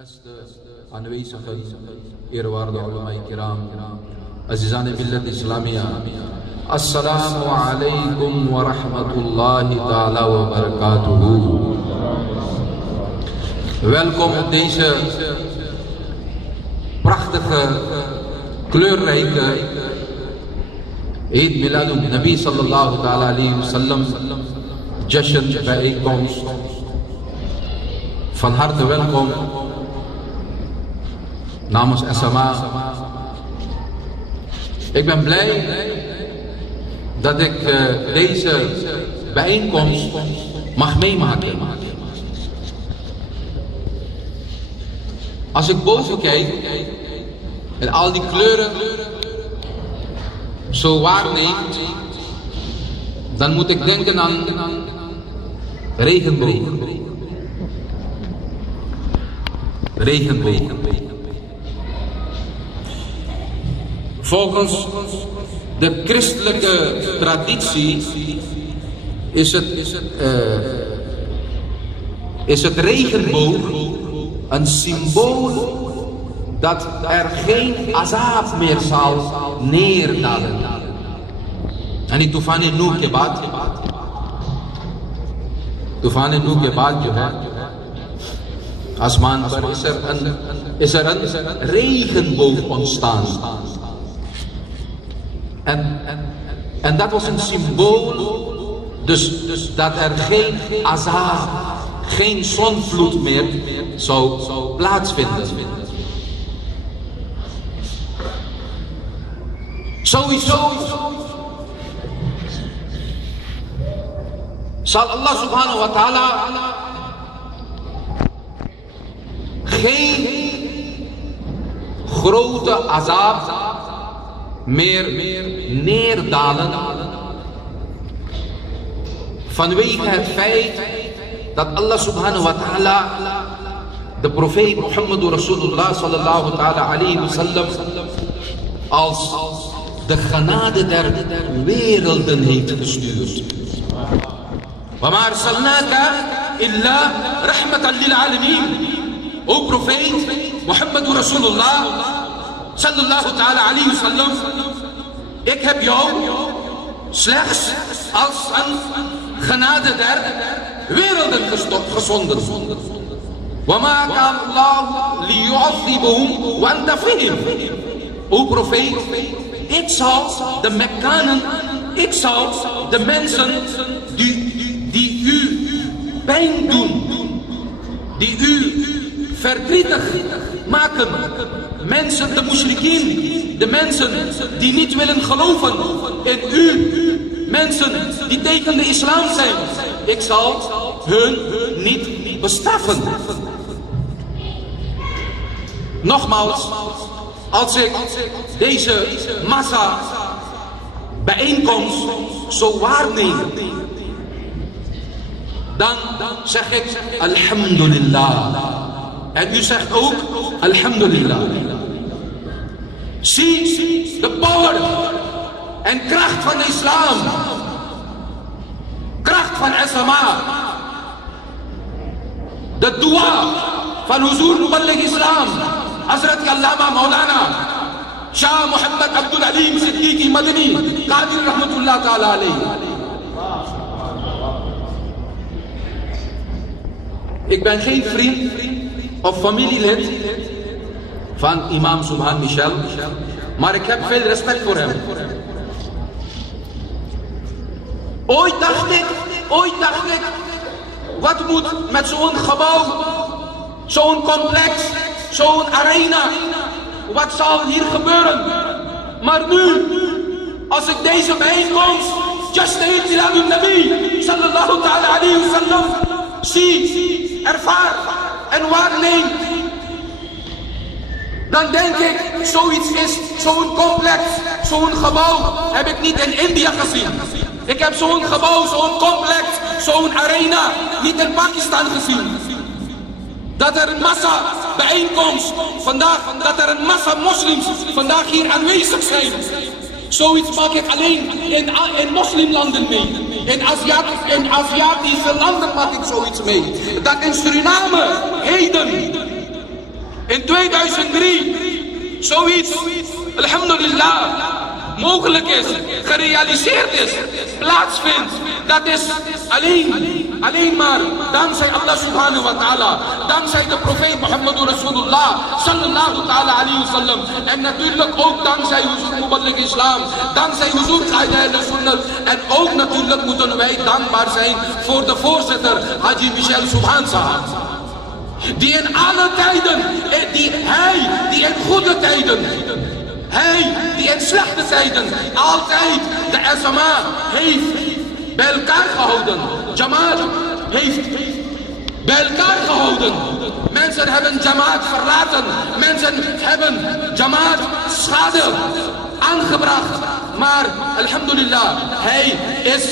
Beste aanwezigen, eerwaarde ulama kiram, azizan millat Islamia, assalamu alaikum wa rahmatullahi ta'ala wa barakatuhu. Welkom op deze prachtige, kleurrijke Eid Miladun Nabi sallallahu ta'ala alayhi wa sallam Jashan bijeenkomst. Van harte welkom namens SMA. Ik ben blij dat ik deze bijeenkomst mag meemaken. Als ik boven kijk en al die kleuren zo waarneem, dan moet ik denken aan regenboog. Regenboog. Volgens de christelijke traditie is het regenboog een symbool dat er geen azab meer zal neerdalen. En ik toefane nu ke baad jo hai. Asmaan per is er een regenboog ontstaan. En dat was een symbool, dus dat er geen azab, geen zonvloed meer zou plaatsvinden. Sowieso zal Allah subhanahu wa ta'ala geen grote azab meer neerdalen vanwege het feit dat Allah subhanahu wa ta'ala de profeet Muhammad Rasulullah sallallahu ta'ala alayhi wa sallam als de genade der werelden heeft gestuurd. Wa ma arsalnaka illa rahmatan lil alamin. O profeet Muhammad Rasulullah sallallahu ta'ala alayhi wa sallam, ik heb jou slechts als een genade der werelden gezonden. Wa ma kan Allah liyu'adhibuhum wa anta fihim. O profeet, ik zal de Mekkanen, ik zal de mensen die u pijn doen, die u verdrietig maken, mensen, de mushrikien, de mensen die niet willen geloven in u, mensen die tegen de islam zijn, ik zal hun niet bestraffen. Nogmaals, als ik deze massa bijeenkomst zo waarneem, dan zeg ik alhamdulillah. En u zegt ook alhamdulillah. Zie de power en kracht van de islam. Kracht van SMA. De dua van Huzur Muballigh Islam. Hazrat Allama Maulana Shah Muhammad Abdul Alim Siddiqui Madani Qadir Rahmatullah Ta'ala alayhi. Ik ben geen vriend of familielid van imam Subhan Michel, maar ik heb veel respect voor hem. Ooit dacht ik, wat moet met zo'n gebouw, zo'n complex, zo'n arena, wat zal hier gebeuren? Maar nu, als ik deze bijeenkomst, just Eid Miladun Nabi, sallallahu ta'ala alayhi wa sallam, zie, ervaar en waarneem, dan denk ik, zoiets is, zo'n complex, zo'n gebouw heb ik niet in India gezien. Ik heb zo'n gebouw, zo'n complex, zo'n arena niet in Pakistan gezien. Dat er een massa bijeenkomst vandaag, dat er een massa moslims vandaag hier aanwezig zijn. Zoiets maak ik alleen in moslimlanden mee. In Aziatische landen maak ik zoiets mee. Dat in Suriname heden in 2003 zoiets, alhamdulillah, mogelijk is, gerealiseerd is, plaatsvindt, dat is alleen maar dankzij Allah subhanahu wa ta'ala, dankzij de profeet Muhammadu Rasulullah sallallahu ta'ala alayhi wa sallam, en natuurlijk ook dankzij Huzur Muballigh Islam, dankzij Huzur Qaida al-Sunnah, en ook natuurlijk moeten wij dankbaar zijn voor de voorzitter Haji Michel Subhan Sahab, die in alle tijden, die in goede tijden, die in slechte tijden altijd de SMA heeft bij elkaar gehouden. Jamaat heeft bij elkaar gehouden. Mensen hebben Jamaat verlaten. Mensen hebben Jamaat schade aangebracht. Maar alhamdulillah, hij is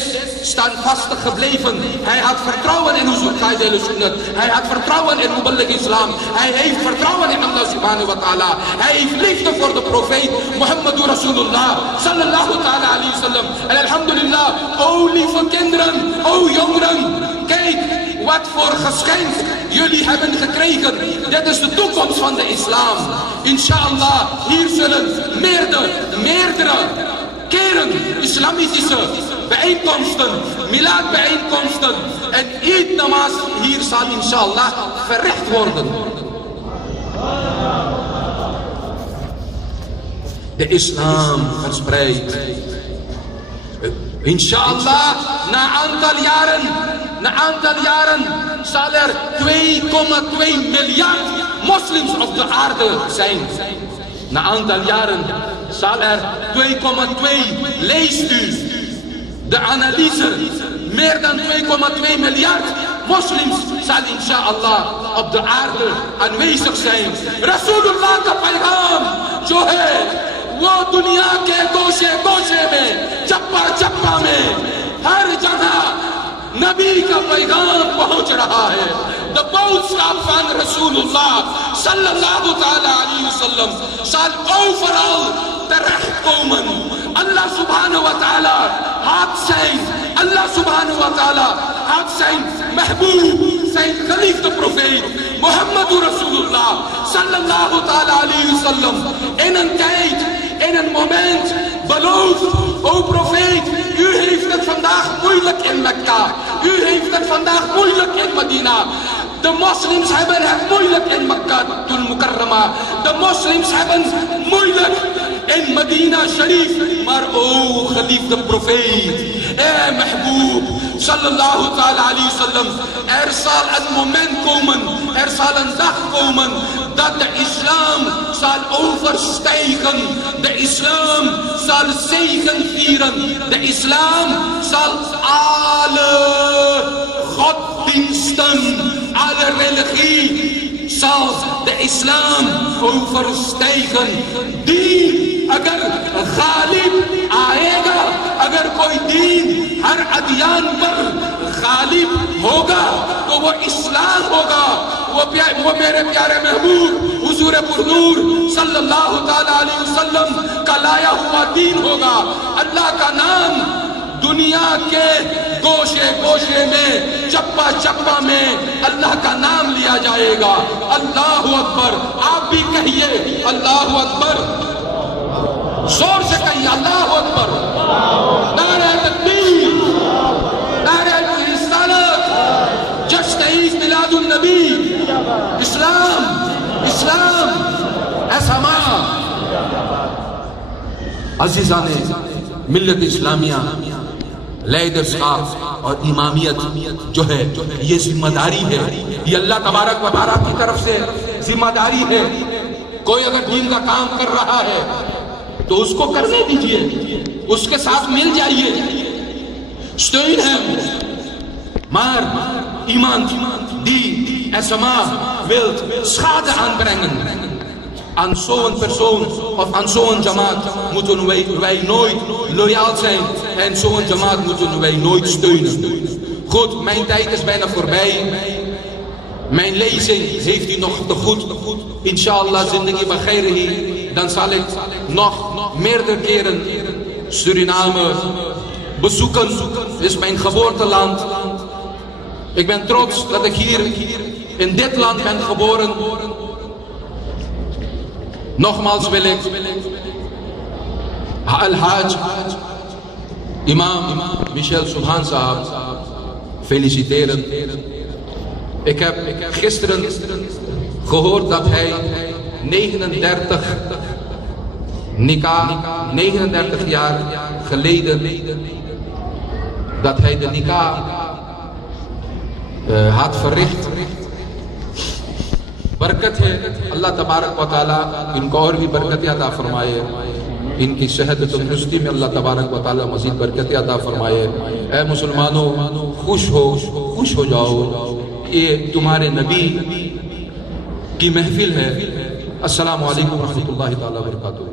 standvastig gebleven. Hij had vertrouwen in Huzur Qaida al-Sunnah. Hij had vertrouwen in Muballigh Islam. Hij heeft vertrouwen in Allah subhanahu wa ta'ala. Hij heeft liefde voor de profeet Muhammadu Rasulullah sallallahu ta'ala alayhi wa sallam. En alhamdulillah, o lieve kinderen, o jongeren, kijk wat voor geschenk jullie hebben gekregen. Dit is de toekomst van de islam. Inshallah, hier zullen meerdere keren islamitische bijeenkomsten, milad bijeenkomsten en Eid namaz hier zal inshallah verricht worden. De islam verspreidt. Inshallah, na aantal jaren zal er 2,2 miljard moslims op de aarde zijn. Na aantal jaren zal er 2,2, leest u de analyse, meer dan 2,2 miljard moslims zal inshallah op de aarde aanwezig zijn. Rasulullah ka paigam jo hai wo dunia ke goshe goshe mein chappa chappa mein har jagah Nabi ka paigam pahunch raha hai. De boodschap van Rasulullah sallallahu ta'ala alayhi wa sallam zal overal terechtkomen. Allah subhanahu wa ta'ala had zijn mahboub, zijn geliefde profeet Muhammadu Rasulullah sallallahu ta'ala alayhi wa sallam in een tijd, in een moment beloofd: o profeet, u heeft het vandaag moeilijk in Mekka, u heeft het vandaag moeilijk in Medina. De moslims hebben het moeilijk in Mekka al-Mukarrama. De moslims hebben moeilijk in Medina Sharif. Maar o geliefde profeet, mahboub, sallallahu ta'ala alayhi wa sallam, er zal een moment komen, er zal een dag komen dat de islam zal overstijgen. De islam zal zegen vieren. De islam zal alle godsdiensten, alle religie, zal de islam overstijgen. Die अगर गालिब आएगा, अगर कोई दीन हर अदियान पर गालिब होगा तो वो इस्लाम होगा। वो मेरे प्यारे महबूब हुजूर पुरनूर सल्लल्लाहु ताला अलैहि वसल्लम का लाया हुआ दीन होगा। अल्लाह का नाम दुनिया के गोशे गोशे में, चप्पा चप्पा में अल्लाह का नाम लिया जाएगा। अल्लाहु अकबर। आप भी कहिए अल्लाहु अकबर, जोर से कहिए अल्लाहु अकबर। नारे तकबीर, नारे रिसालत, जश्न ईद मिलादुन नबी। इस्लाम इस्लाम ऐसा अजीज़ाने मिल्लत इस्लामिया, लीडरशिप और इमामियत जो है ये जिम्मेदारी है, ये अल्लाह तबारक व तआला की तरफ से जिम्मेदारी है। कोई अगर दीन का काम कर रहा है तो उसको करने दीजिए, उसके साथ मिल जाइए। Steun hem, maar iemand die SMA wilt schade aanbrengen aan zo'n persoon of aan zo'n jamaat, moeten wij nooit loyaal zijn en zo'n jamaat moeten wij nooit steunen. Goed, mijn tijd is bijna voorbij. Mijn lezing heeft u nog te goed. Inshallah, zindagi wa khairihi. Dan zal ik nog meerdere keren Suriname bezoeken. Dit is mijn geboorteland. Ik ben trots dat ik hier in dit land ben geboren. Nogmaals wil ik Al-Hajj imam Michel Subhan Sahab feliciteren. Ik heb gisteren gehoord dat hij 39 jaar geleden dat hij de nikah had verricht. बरकत है, अल्लाह तबारक व तआला इनको और भी बरकत अता फरमाए, इनकी सेहत तंदुरुस्ती में अल्लाह तबारक व तआला मज़ीद बरकत अता फरमाए। ऐ मुसलमानों, खुश हो जाओ, ये तुम्हारे नबी की महफिल है। अस्सलामु अलैकुम व रहमतुल्लाहि तआला व बरकातुहू।